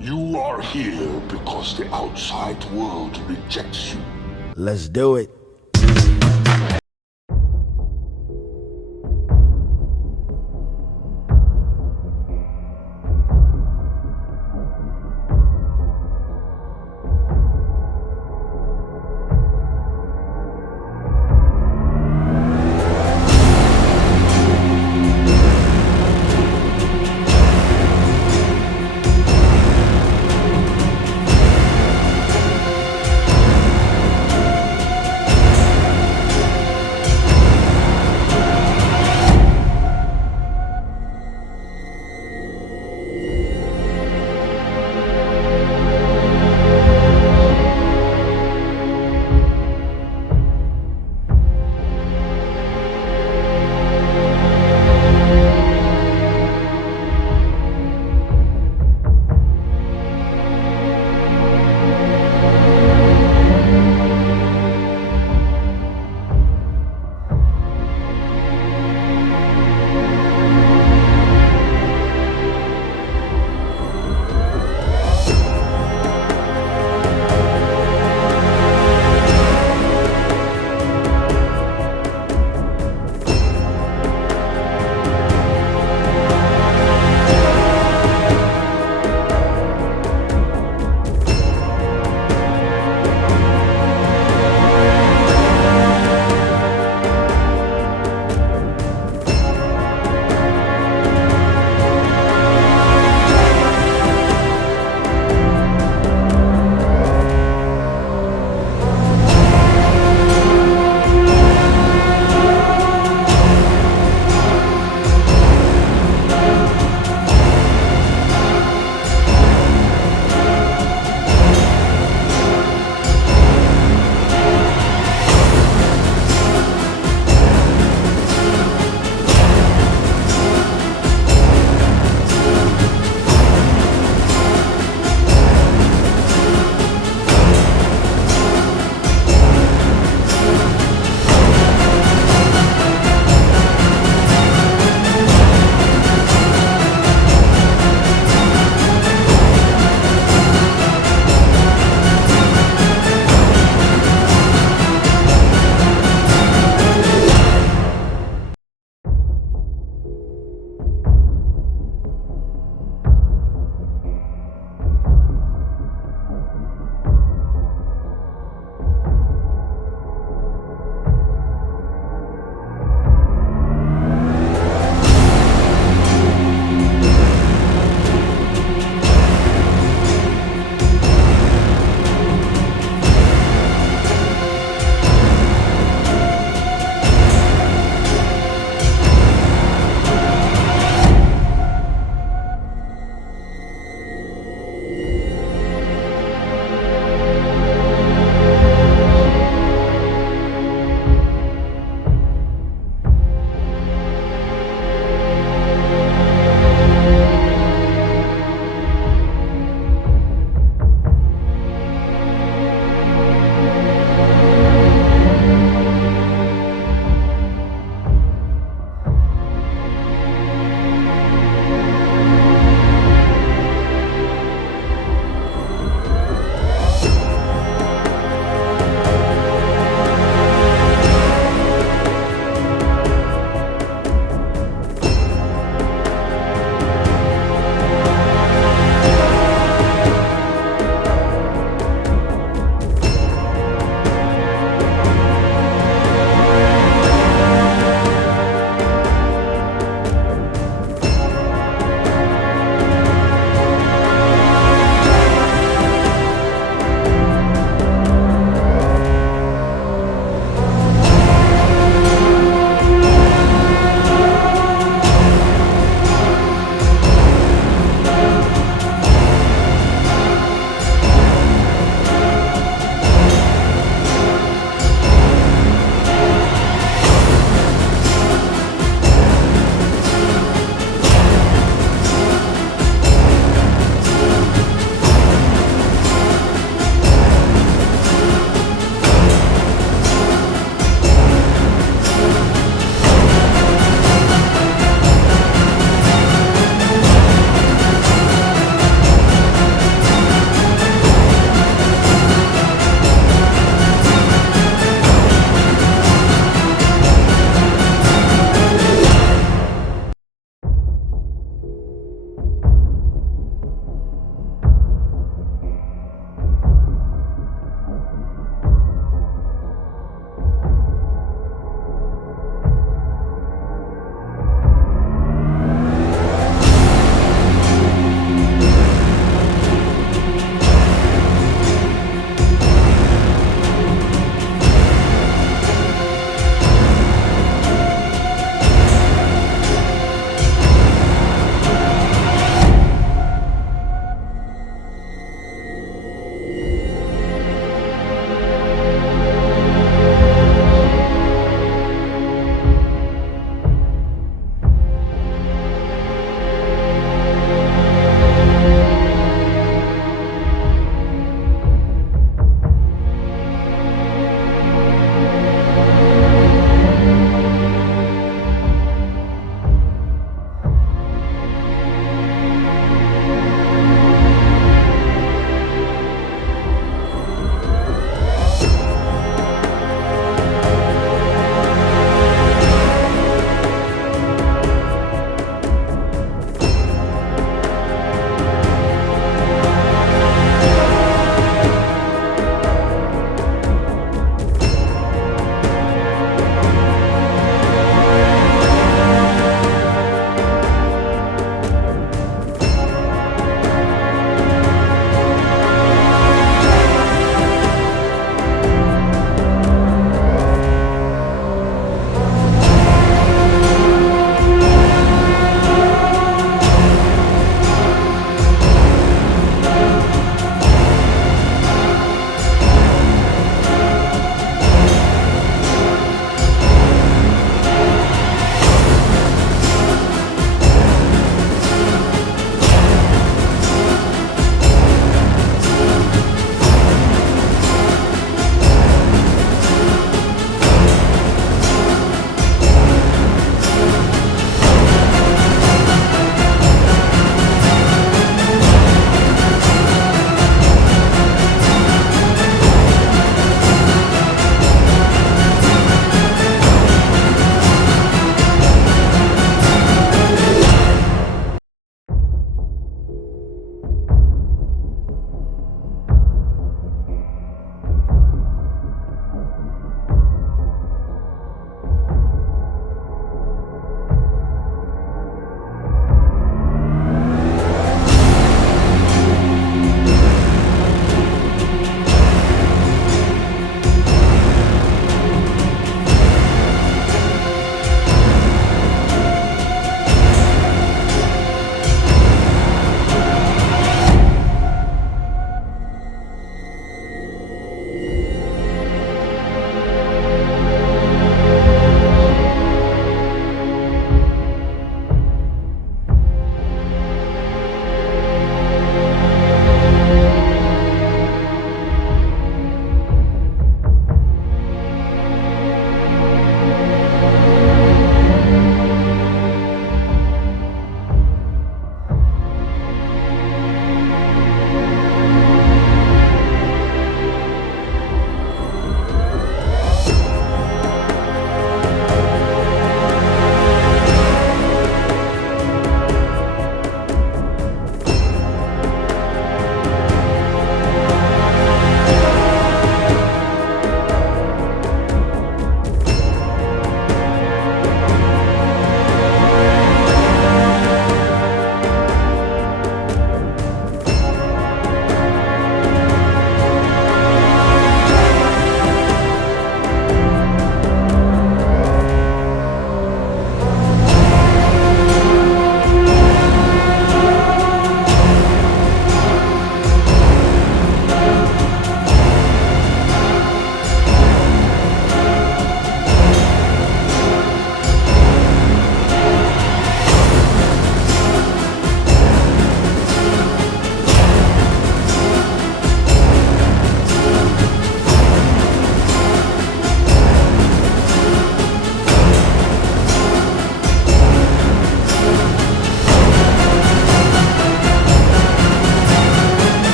You are here because the outside world rejects you. Let's do it.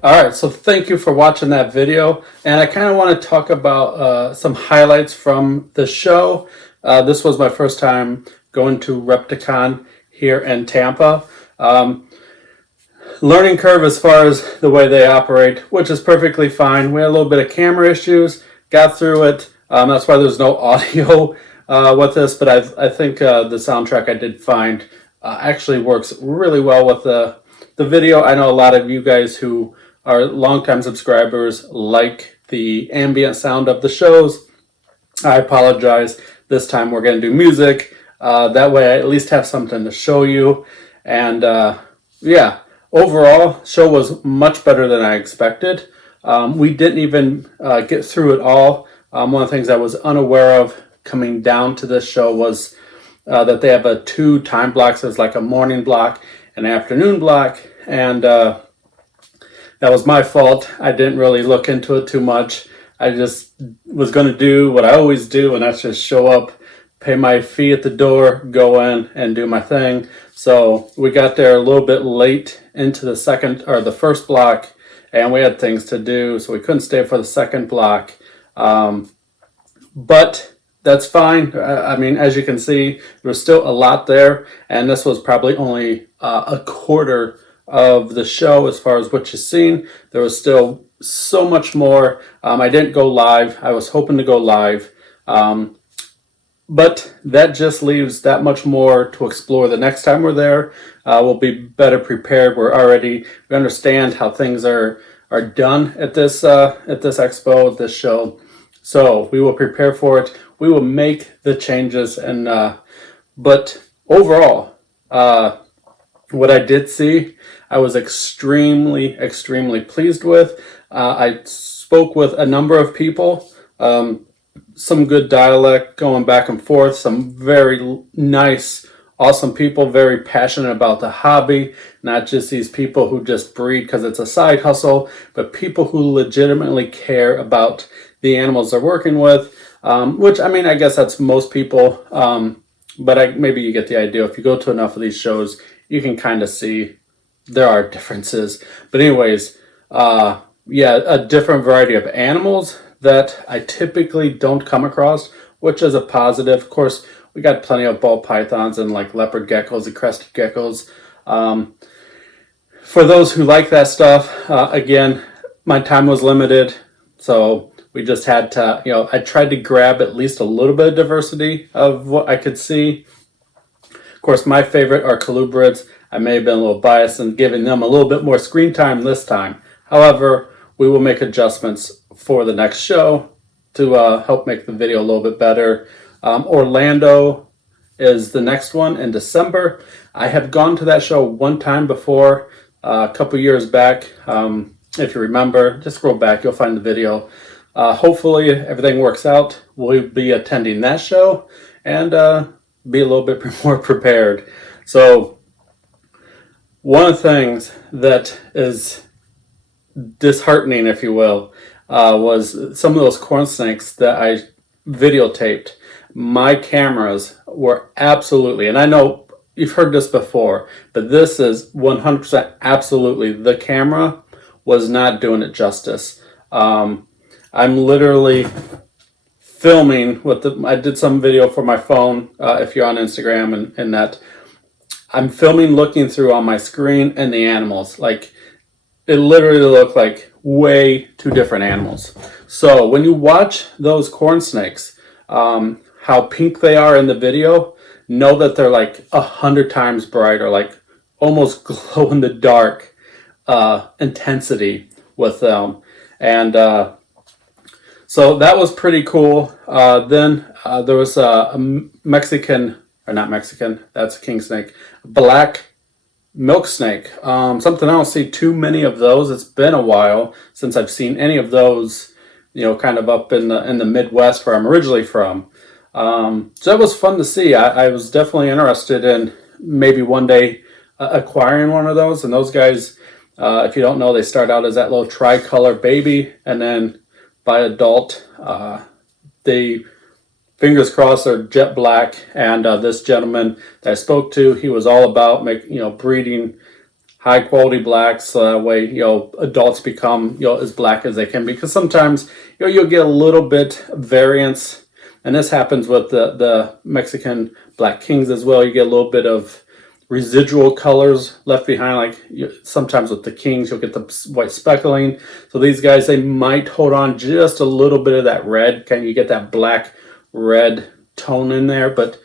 All right, so thank you for watching that video, and I kind of want to talk about some highlights from the show. This was my first time going to Repticon here in Tampa. Learning curve as far as the way they operate, which is perfectly fine. We had a little bit of camera issues, got through it. That's why there's no audio with this, but I think the soundtrack I did find actually works really well with the video. I know a lot of you guys who are longtime subscribers like the ambient sound of the shows. I apologize. This time we're going to do music. That way I at least have something to show you. And yeah, overall, show was much better than I expected. We didn't even get through it all. One of the things I was unaware of coming down to this show was that they have two time blocks. There's like a morning block and an afternoon block. And that was my fault. I didn't really look into it too much. I just was going to do what I always do, and that's just show up, pay my fee at the door, go in, and do my thing. So we got there a little bit late into the first block, and we had things to do, so we couldn't stay for the second block. But that's fine. I mean, as you can see, there was still a lot there, and this was probably only a quarter of the show as far as what you've seen. There was still so much more. I didn't go live. I was hoping to go live. But that just leaves that much more to explore the next time we're there. We'll be better prepared. We understand how things are done at this expo, at this show. So we will prepare for it. We will make the changes. But overall, what I did see, I was extremely, extremely pleased with. I spoke with a number of people, some good dialect going back and forth, some very nice, awesome people, very passionate about the hobby, not just these people who just breed because it's a side hustle, but people who legitimately care about the animals they're working with, which, I mean, I guess that's most people, but maybe you get the idea. If you go to enough of these shows, you can kind of see there are differences. But anyways, yeah, a different variety of animals that I typically don't come across, which is a positive. Of course, we got plenty of ball pythons and like leopard geckos and crested geckos. For those who like that stuff, again, my time was limited, so we just had to, I tried to grab at least a little bit of diversity of what I could see. Of course, my favorite are colubrids. I may have been a little biased in giving them a little bit more screen time this time. However, we will make adjustments for the next show to help make the video a little bit better. Orlando is the next one in December. I have gone to that show one time before, a couple years back. If you remember, just scroll back, you'll find the video. Hopefully everything works out. We'll be attending that show and be a little bit more prepared. So one of the things that is disheartening, if you will, was some of those corn snakes that I videotaped. My cameras were absolutely, and I know you've heard this before, but this is 100% absolutely, the camera was not doing it justice. I'm literally filming I did some video for my phone, if you're on Instagram and that. I'm filming looking through on my screen and the animals. Like, it literally looked like way two different animals. So when you watch those corn snakes, how pink they are in the video, know that they're like 100 times brighter, like almost glow in the dark intensity with them. And so that was pretty cool. Then there was a Mexican, or not Mexican, that's a king snake, black milk snake. Something I don't see too many of those. It's been a while since I've seen any of those, kind of up in the Midwest where I'm originally from. So that was fun to see. I was definitely interested in maybe one day acquiring one of those. And those guys, if you don't know, they start out as that little tricolor baby, and then by adult, they, fingers crossed, are jet black. And this gentleman that I spoke to, he was all about breeding high quality blacks, so that way, adults become, as black as they can be. Because sometimes, you'll get a little bit of variance, and this happens with the Mexican Black Kings as well. You get a little bit of residual colors left behind, like sometimes with the Kings, you'll get the white speckling. So these guys, they might hold on just a little bit of that red, you get that black red tone in there. But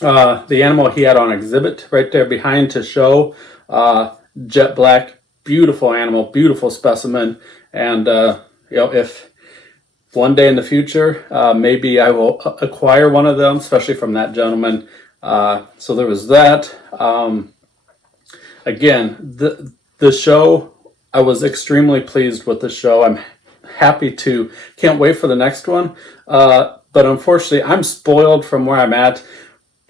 the animal he had on exhibit right there behind to show, jet black, beautiful animal, beautiful specimen. And if one day in the future, maybe I will acquire one of them, especially from that gentleman. So there was that. Again, the show, I was extremely pleased with the show. I'm can't wait for the next one. But unfortunately, I'm spoiled from where I'm at.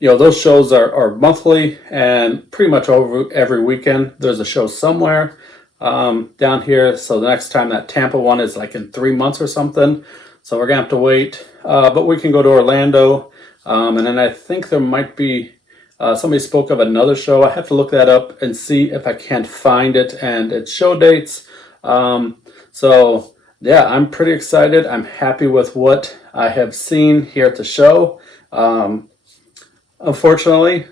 Those shows are monthly, and pretty much over every weekend there's a show somewhere down here. So the next time that Tampa one is like in 3 months or something. So we're gonna have to wait. But we can go to Orlando. And then I think there might be, somebody spoke of another show. I have to look that up and see if I can't find it and its show dates. So yeah, I'm pretty excited. I'm happy with what I have seen here at the show. Unfortunately,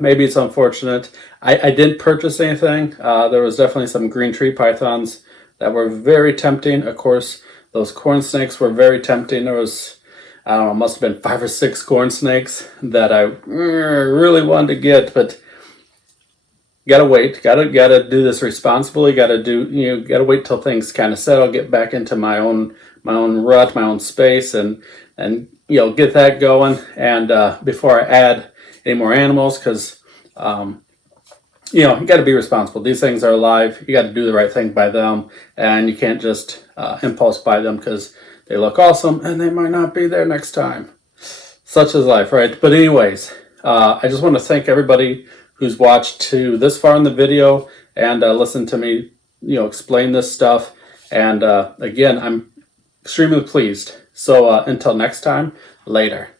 maybe it's unfortunate, I didn't purchase anything. There was definitely some green tree pythons that were very tempting. Of course, those corn snakes were very tempting. There was, I don't know, must have been 5 or 6 corn snakes that I really wanted to get, but gotta wait. Gotta do this responsibly. Gotta wait till things kind of settle. Get back into my own rut, my own space, and get that going. And before I add any more animals, because you got to be responsible. These things are alive. You got to do the right thing by them, and you can't just impulse buy them because they look awesome and they might not be there next time. Such is life, right? But anyways, I just want to thank everybody who's watched to this far in the video and listened to me, explain this stuff. And again, I'm extremely pleased. So until next time, later.